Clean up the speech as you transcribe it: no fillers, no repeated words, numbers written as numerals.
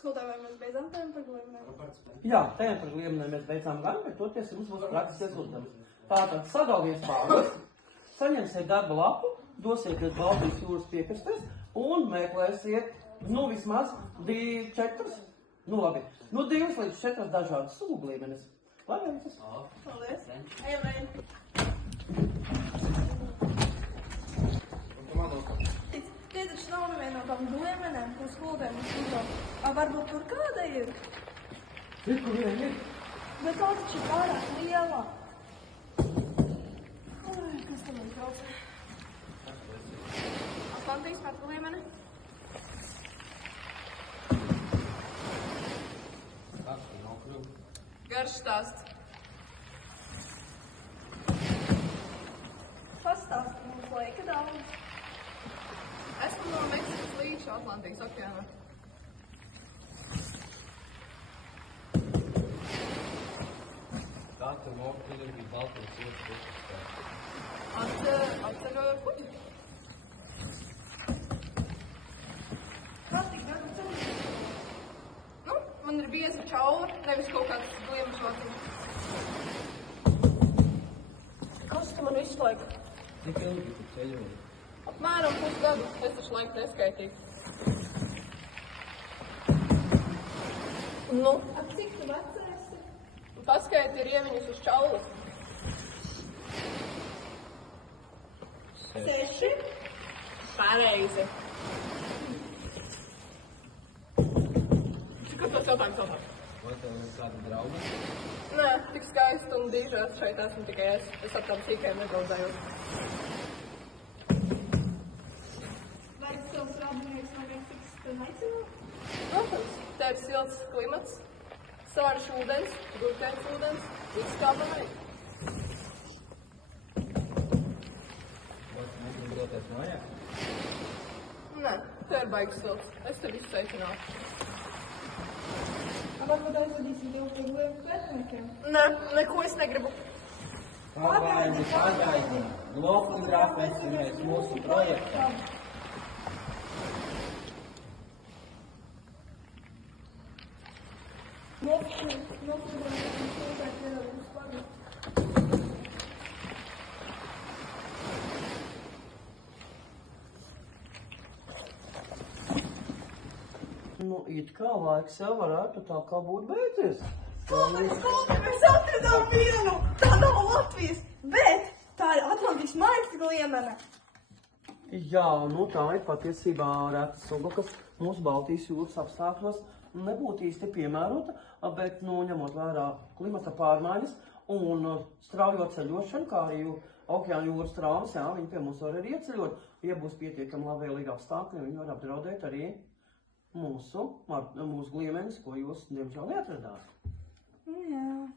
Skolotāji, vai mēs beidzām tēmu par gliemeņiem? Jā, tēmu par gliemeņiem mēs beidzām gan, bet toties mums būs praktisks uzdevums. Tātad sadalīties pāris, saņemsiet darba lapu, dosieties Baltijas jūras piekrastes un meklēsiet, vismaz 4, labi, 2 līdz 4 dažādas sugu gliemenes. Lai veicas! Paldies! Ejam, ejam! Tie taču nav neviena no tām gliemenēm, ko skolotājiem mums uzdod. Varbūt tur kāda ir? Ir, kur viena ir? Bet tā taču ir pārāk liela. Kas tam ir daudz? Atlantijas kāda gliemene? Garš stāsts. Pastāst mums laika daudz. Esmu no Meksikas līča Atlantijas okeānā. Katru mokļu bija Baltijas jūras piekrastē. Atceļoju ar kuģi. Kā tik gadu ceļu? Man ir bieza čaura, nevis kaut kāds gliemas vārds. Kas tu man visu laiku? Cik ilgi tu ceļoji? Apmēram pusgadu, es taču laiku neskaitīju. Cik tu vecs esi? Paskaiti rieviņus uz čaulas. 6? Pareizi. Kas tos jautājums jautāt? Vai tev ir kāda drauga? Nē, tik skaisti un dīžās šeit esmu tikai es. Es ar tām sīkajiem nedraudzējos. Vai silts radinieks no Meksikas te neicina? Protams, te ir silts klimats, sārš ūdens, gurķēns ūdens, viss kā pareizi. Vai tu negribi doties mājās? Nē, te ir baigas silts. Es te visu sveicinātu. Varbūt aizvadīsim tev pie gliemeņu pētniekiem? Nē, neko es negribu. Pagaidi. Nofotografēsimies mūsu projektā. Nofotografēsim cilvēku ieradums pagad. It kā laiks jau varētu tā kā būt beidzies. Mēs atradām vienu! Tā nav Latvijas, bet tā ir Atlantijas mājas gliemene. Jā, tā ir patiesībā reta suga, kas mūsu Baltijas jūras apstākļos nebūtu īsti piemērota, bet, ņemot vērā klimata pārmaiņas un straujo ceļošanu, kā arī okeāna jūras traumas, viņi pie mums var arī ieceļot. Ja būs pietiekami labvēlīgi apstākļi, viņi var apdraudēt arī mūsu gliemeņus, ko jūs, diemžēl, neatradāt. Jā.